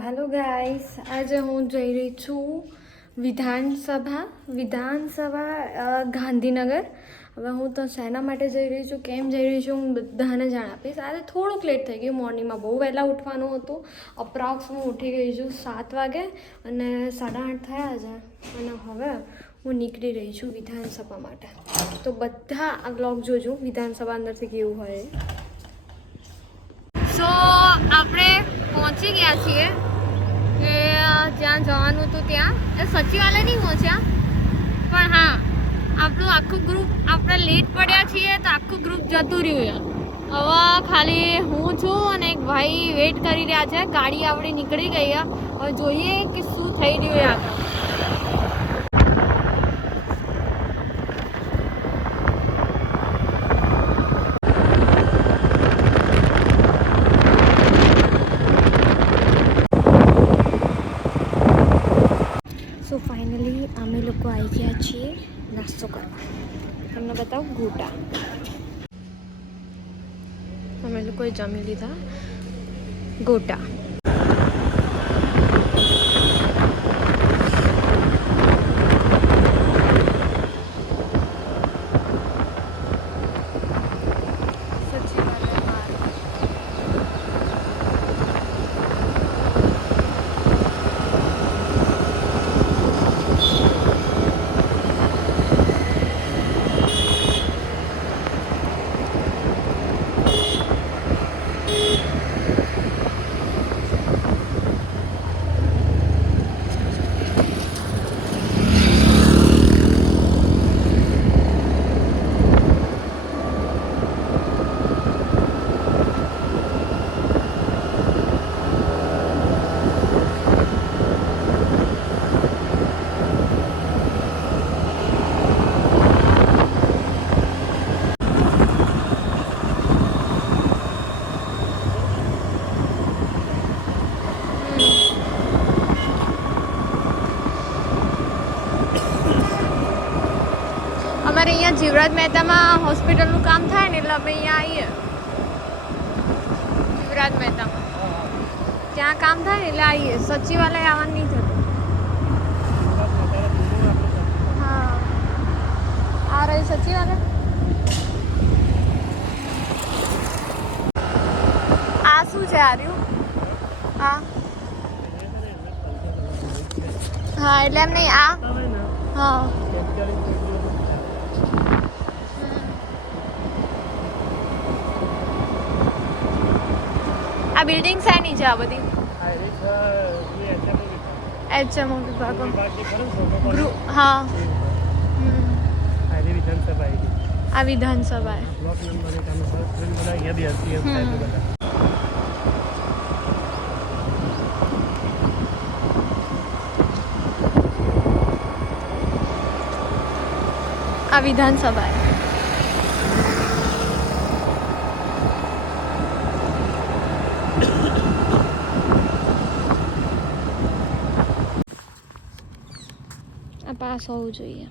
Hello guys, આજે હું જઈ રહી છું વિધાનસભા ગાંધીનગર. હવે હું તો શેના માટે જઈ રહી છું, કેમ જઈ રહી છું, હું બધાને જાણ આપીશ. આજે થોડુંક લેટ થઈ ગયું. મોર્નિંગમાં બહુ વહેલા ઉઠવાનું હતું. અપ્રોક્સ હું ઉઠી ગઈ છું 7 વાગે અને 8:30 થયા છે અને હવે હું નીકળી રહી છું વિધાનસભા માટે. તો બધા આ બ્લોગ જોજો, વિધાનસભા અંદરથી કેવું હોય. સો આપણે પહોંચી ગયા છીએ કે જ્યાં જવાનું હતું ત્યાં. સચિવાલય નહીં પહોંચ્યા, પણ હા આપણું આખું ગ્રુપ, આપણે લેટ પડ્યા છીએ તો આખું ગ્રુપ જતું રહ્યું. હવે ખાલી હું છું અને એક ભાઈ વેઇટ કરી રહ્યા છે. ગાડી આપણી નીકળી ગઈ. હવે જોઈએ કે શું થઈ રહ્યું આગળ. સો ફાઇનલી અમે લોકો આવી ગયા છીએ નાસ્તો કરવા. તમને બતાવું, ગોટા. અમે લોકોએ જમી લીધા ગોટા. અમારે અહીંયા જીવરાજ મહેતામાં હોસ્પિટલનું કામ થાય ને એટલે અમે અહીંયા આવીએ. જીવરાજ મહેતામાં ત્યાં કામ થાય ને એટલે આવીએ. સચિવાલય આવવાનું નહીં થતું. હા, આ રહ્યું સચિવાલય. આ શું છે? આ રહ્યું. હા હા, એટલે એમ નહીં. આ હા, આ બિલ્ડિંગ શેની છે? આ બધી HMO વિભાગો. હા, આ વિધાનસભા. આ વિધાનસભા. આ પાસ હોવું જોઈએ.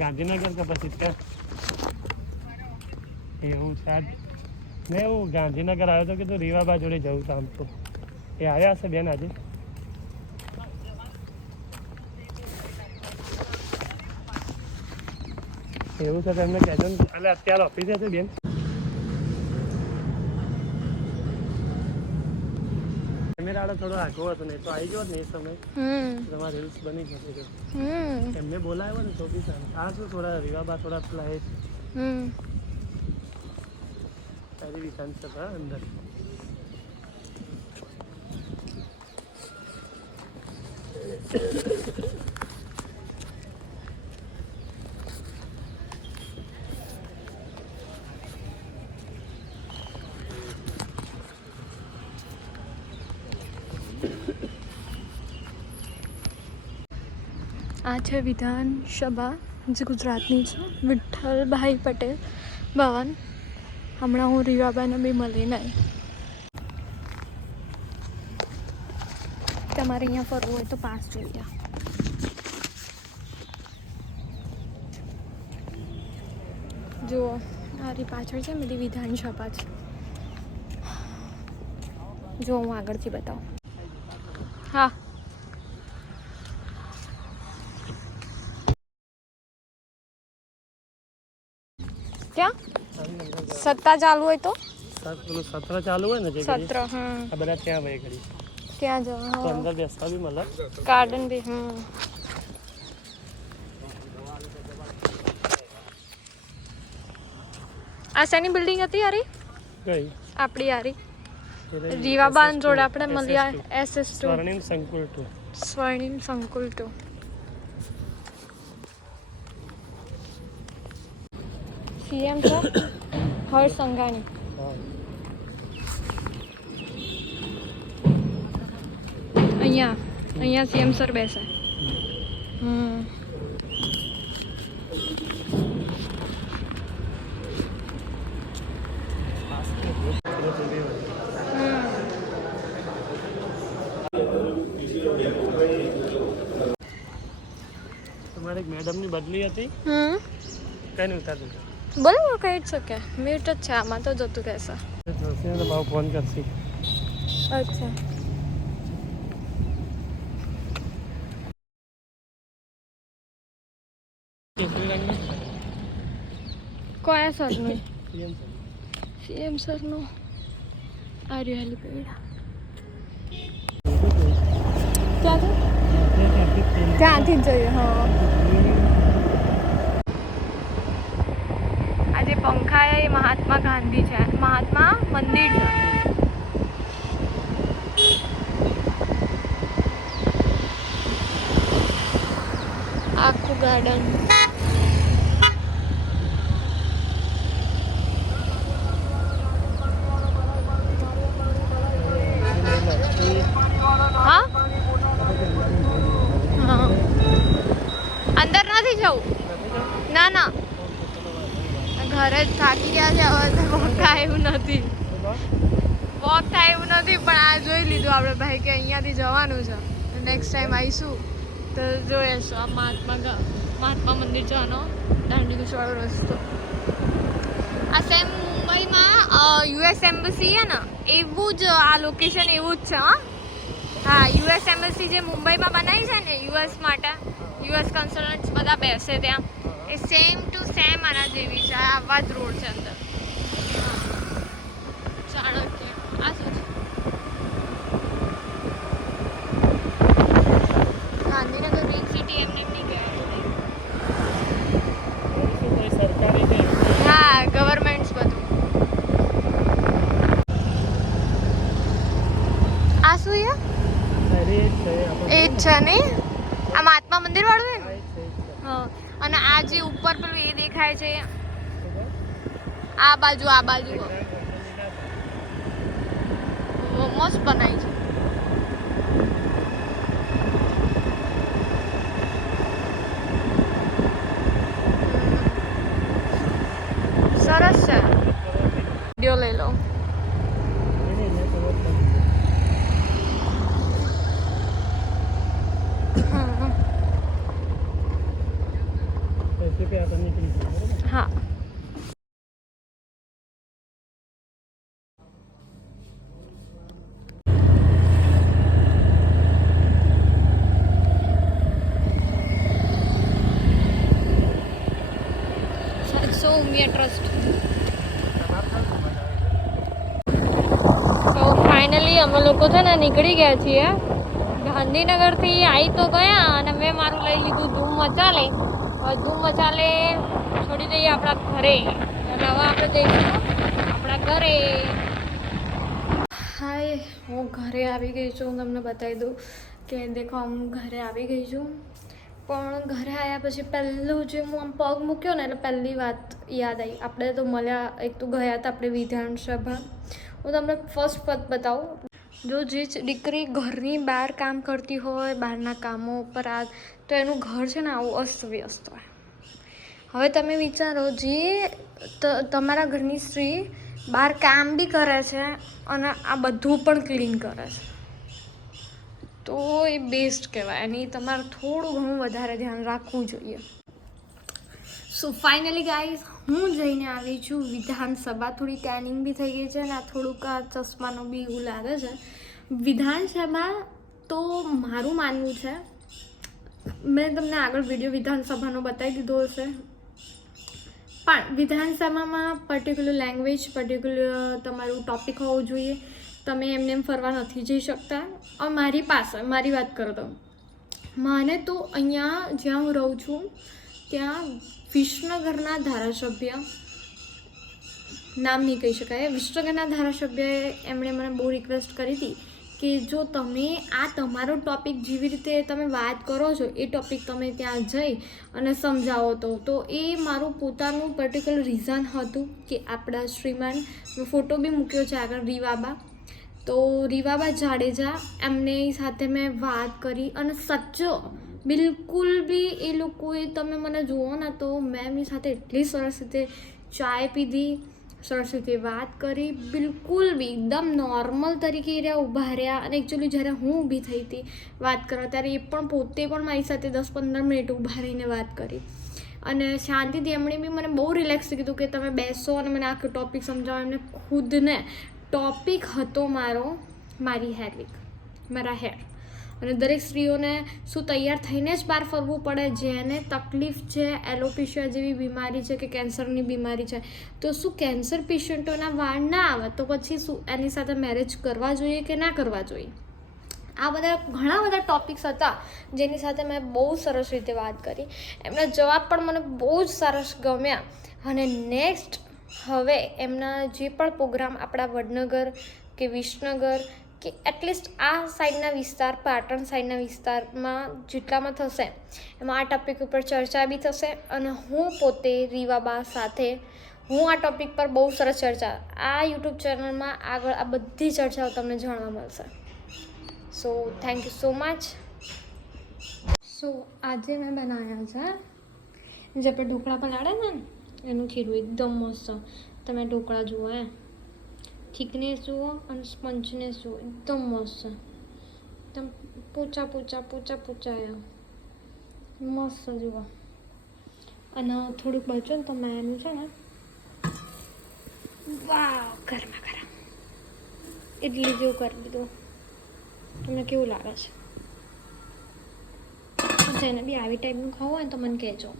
ગાંધીનગર કે પછી એવું શાયદ મેં હું ગાંધીનગર આવ્યો હતો કે તું રીવાબા જોડે જવું તો આમ તો એ આવ્યા હશે બેન આજે. એવું છે તો એમને કહેજો ને. એટલે અત્યારે ઓફિસે છે બેન. કેમેરા થોડો આગો હતો ને તો આવી ગયો ને એ સમય તમારે રીલ્સ બની જશે. એમને બોલાવ્યો ને તો બી આ શું થોડા રીવાબા થોડા પેલા સારી વિધાનસભા અંદર. આ છે વિધાનસભા, જે ગુજરાતની છે. વિઠ્ઠલભાઈ પટેલ ભવન. હમણાં હું રીવાબાને બી મળીને આવી. તમારે અહીંયા ફરવું હોય તો પાસ જોઈએ. જુઓ મારી પાછળ છે બધી વિધાનસભા છે. જો હું આગળથી બતાવું. હા ક્યાં સત્તા ચાલુ હોય તો સત્ર ચાલુ હોય ને જે સત્ર આ બધા ત્યાં ભાઈ ઘડી ત્યાં જવા તો અંદર બેસવા બી મળે ગાર્ડન બી આ શેની બિલ્ડિંગ હતી યારી કઈ આપણી યારી રીવાબાન રોડ આપણે મળ્યા SS2 સ્વર્ણિમ સંકુલ 2 સ્વર્ણિમ સંકુલ 2 CM સર હર્ષ સંઘાણી અહીંયા CM સર બેસે તમારે એક મેડમની બદલી હતી કઈ નહીં ઉતાર દીધું બોલો કહી જ શકે મ્યુટ જ છે આમાં તો જતું રહેશે જોશે તો ભાવ ફોન કરશે અચ્છા કેસરી રંગનું કયા સરનું CM CM સરનું આર્ય હેલિપેડ ત્યાંથી જ જોઈએ હા આજે પંખા એ મહાત્મા ગાંધી છે મહાત્મા મંદિર છે આખું ગાર્ડન હા અંદર નથી જવું ના ઘરે જ થાકી ગયા છે હવે તો વોક થાય એવું નથી પણ આ જોઈ લીધું આપણે ભાઈ કે અહીંયાથી જવાનું છે નેક્સ્ટ ટાઈમ આવીશું તો જોઈશું આ મહાત્મા મંદિર જવાનો દાંડી ગુચવાળો રસ્તો આ સેમ મુંબઈમાં US એમ્બસી છે ને એવું જ આ લોકેશન એવું જ છે હા US એમ્બસી જે મુંબઈમાં બનાવી છે ને US માટે US કન્સલ્ટન્ટ્સ બધા બેસે ત્યાં એ સેમ ટુ સેમ આના જેવી છે આવા જ રોડ છે અંદર ચાણક્ય આ શું છે ગાંધીનગર ગ્રીન સિટી એમને નહીં કહેવાય સરકારી હા ગવર્મેન્ટ્સ બધું આ શું છે એ જ છે ને આ મહાત્મા મંદિર વાળું છે ને હા અને આ જે ઉપર પેલું એ દેખાય છે આ બાજુ મસ્ત બનાવી છે સરસ છે વિડીયો લઈ લો હા ઉમિયા ટ્રસ્ટ તો ફાઇનલી અમે લોકો છે ને નીકળી ગયા છીએ ગાંધીનગરથી આવી તો ગયા અને મેં મારું લઈ લીધું ધૂમ મચાલે ધૂમ મચાલે છોડી દઈએ આપણા ઘરે અને હવે આપણે જઈશું આપણા ઘરે હાય હું ઘરે આવી ગઈ છું હું તમને બતાવી દઉં કે દેખો હું ઘરે આવી ગઈ છું પણ ઘરે આવ્યા પછી પહેલું જે હું આમ પગ મૂક્યો ને એટલે પહેલી વાત યાદ આવી આપણે તો મળ્યા એક તો ગયા હતા આપણે વિધાનસભા હું તમને ફર્સ્ટ પદ બતાવું જો જે દીકરી ઘરની બહાર કામ કરતી હોય બહારના કામો પર તો એનું ઘર છે ને આવું અસ્તવ્યસ્ત હોય હવે તમે વિચારો જે તમારા ઘરની સ્ત્રી બહાર કામ બી કરે છે અને આ બધું પણ ક્લીન કરે છે તો એ બેસ્ટ કહેવાય અને તમારે થોડું ઘણું વધારે ધ્યાન રાખવું જોઈએ સો ફાઇનલી ગાઈઝ હું જઈને આવી છું વિધાનસભા. થોડી ટેનિંગ બી થઈ ગઈ છે અને આ થોડુંક આ ચશ્માનું બી એવું લાગે છે. વિધાનસભા તો મારું માનવું છે, મેં તમને આગળ વિડીયો વિધાનસભાનો બતાવી દીધો હશે, પણ વિધાનસભામાં પર્ટિક્યુલર લેંગ્વેજ, પર્ટિક્યુલર તમારું ટૉપિક હોવું જોઈએ. તમે એમને એમ ફરવા નથી જઈ શકતા. અને મારી પાસે મારી વાત કરો તો મને તો અહીંયા જ્યાં હું રહું છું ત્યાં વિસનગરના ધારાસભ્ય, નામ નહીં કહી શકાય, વિસનગરના ધારાસભ્યએ એમણે મને બહુ રિક્વેસ્ટ કરી હતી કે જો તમે આ તમારો ટૉપિક જેવી રીતે તમે વાત કરો છો એ ટૉપિક તમે ત્યાં જઈ અને સમજાવો તો એ મારું પોતાનું પર્ટિક્યુલર રીઝન હતું કે આપણા શ્રીમાન, મેં ફોટો બી મૂક્યો છે આગળ, રીવાબા. તો રીવાબા જાડેજા એમની સાથે મેં વાત કરી અને સચ્ચો બિલકુલ બી એ લોકોએ, તમે મને જુઓ ને તો મેં એમની સાથે એટલી સરસ રીતે ચાય પીધી, સરસ રીતે વાત કરી, બિલકુલ બી એકદમ નોર્મલ તરીકે એ રહ્યા ઊભા રહ્યા. અને એકચ્યુઅલી જ્યારે હું ઊભી થઈ હતી વાત કરવા ત્યારે એ પણ પોતે પણ મારી સાથે 10-15 મિનિટ ઊભા રહીને વાત કરી અને શાંતિથી એમણે બી મને બહુ રિલેક્સ કીધું કે તમે બેસો અને મને આખો ટૉપિક સમજાવો. એમને ખુદને ટૉપિક હતો મારી હેર વીક, મારા હેર. અને દરેક સ્ત્રીઓને શું તૈયાર થઈને જ બહાર ફરવું પડે, જેને તકલીફ છે, એલોપેશિયા જેવી બીમારી છે કે કેન્સરની બીમારી છે, તો શું કેન્સર પેશન્ટોના વાળ ના આવે તો પછી શું એની સાથે મેરેજ કરવા જોઈએ કે ના કરવા જોઈએ? આ બધા ઘણા બધા ટૉપિક્સ હતા જેની સાથે મેં બહુ સરસ રીતે વાત કરી. એમના જવાબ પણ મને બહુ જ સરસ ગમ્યા. અને નેક્સ્ટ હવે એમના જે પણ પ્રોગ્રામ આપણા વડનગર કે વિસનગર કે એટલીસ્ટ આ સાઈડના વિસ્તાર, પાટણ સાઈડના વિસ્તારમાં જેટલામાં થશે એમાં આ ટૉપિક ઉપર ચર્ચા બી થશે. અને હું પોતે રીવાબા સાથે હું આ ટૉપિક પર બહુ સરસ ચર્ચા આ યુટ્યુબ ચેનલમાં આગળ આ બધી ચર્ચાઓ તમને જાણવા મળશે. So thank you so much. So આજે મેં બનાવ્યા છે જે આપણે ઢોકળા પલાળે ને એનું ખીરું, એકદમ મસ્ત. તમે ઢોકળા જુઓ, થિકનેસ જુઓ અને સ્પંચનેસ જુઓ, એકદમ મસ્ત છે. એકદમ પોચા મસ્ત જુઓ. અને થોડુંક બચ્યું ને તો મેં એનું છે ને વાવ ગરમા ગરમ ઇડલી જેવું કરી દીધું. તમને કેવું લાગે છે? જેને બી આવી ટાઈપનું ખાવું હોય ને તો મને કહેજો.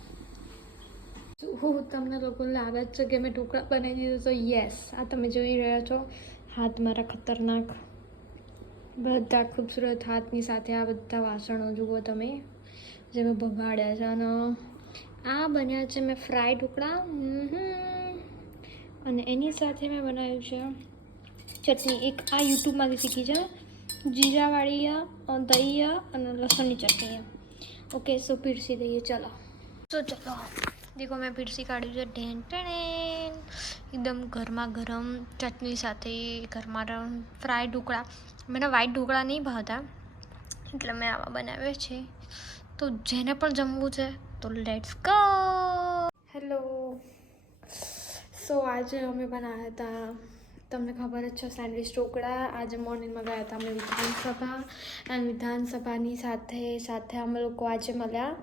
હું તમને લોકો લાગે છે કે મેં ઢોકળા બનાવી દીધું તો યસ, આ તમે જોઈ રહ્યા છો હાથ મારા ખતરનાક, બધા ખૂબસૂરત હાથની સાથે આ બધા વાસણો જુઓ તમે જે મેં બગાડ્યા છે. અને આ બન્યા છે મેં ફ્રાય ઢોકળા અને એની સાથે મેં બનાવ્યું છે ચટણી. એક આ યુટ્યુબમાંથી શીખી છે, જીરાવાળી, દહીં અને લસણની ચટણી. ઓકે, સો પીરસી દઈએ. ચલો દેખો મેં પીરસી કાઢ્યું છે ઢેણ એકદમ ગરમા ગરમ ચટણી સાથે ગરમા ગરમ ફ્રાય ઢોકળા. મને વ્હાઈટ ઢોકળા નહીં ભાવતા એટલે મેં આવા બનાવ્યા છે. તો જેને પણ જમવું છે તો લેટ્સ ગો. હેલો. સો આજે અમે બનાવ્યા હતા, તમને ખબર જ છે, સેન્ડવિચ ઢોકળા. આજે મોર્નિંગમાં ગયા હતા અમે વિધાનસભા અને વિધાનસભાની સાથે અમે લોકો આજે મળ્યા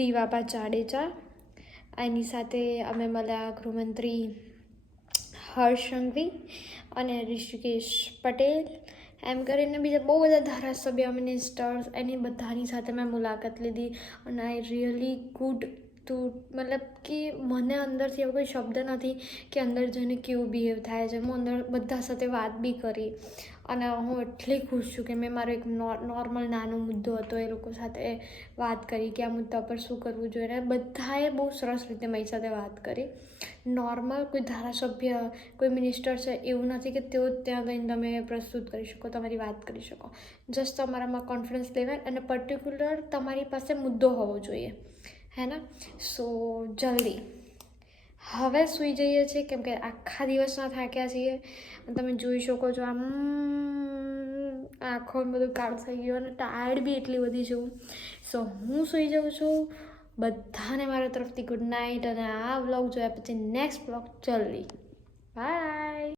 રીવાબા જાડેજા. એની સાથે અમે મળ્યા ગૃહમંત્રી હર્ષ સંઘવી અને ઋષિકેશ પટેલ, એમ કરીને બીજા બહુ બધા ધારાસભ્ય, મિનિસ્ટર્સ, એની બધાની સાથે મેં મુલાકાત લીધી. અને આઈ રિયલી ગુડ ટુ, મતલબ કે મને અંદરથી એવો કોઈ શબ્દ નથી કે અંદર જઈને કેવું બિહેવ થાય છે. હું અંદર બધા સાથે વાત બી કરી અને હું એટલી ખુશ છું કે મેં મારો એક નોર્મલ નાનો મુદ્દો હતો એ લોકો સાથે વાત કરી કે આ મુદ્દા પર શું કરવું જોઈએ. બધાએ બહુ સરસ રીતે મારી સાથે વાત કરી. નોર્મલ કોઈ ધારાસભ્ય, કોઈ મિનિસ્ટર છે એવું નથી કે તેઓ ત્યાં જઈને તમે પ્રસ્તુત કરી શકો, તમારી વાત કરી શકો. જસ્ટ તમારામાં કોન્ફિડન્સ લેવાય અને પર્ટિક્યુલર તમારી પાસે મુદ્દો હોવો જોઈએ, હે ને. સો જલ્દી હવે સૂઈ જઈએ છીએ કેમ કે આખા દિવસના થાક્યા છીએ. તમે જોઈ શકો છો આમ આંખો બધું કાળું થઈ ગયું અને ટાયર્ડ બી એટલી બધી છું. સો હું સૂઈ જાઉં છું. બધાને મારા તરફથી ગુડ નાઇટ. અને આ વ્લોગ જોયા પછી નેક્સ્ટ વ્લોગ જલ્દી. બાય.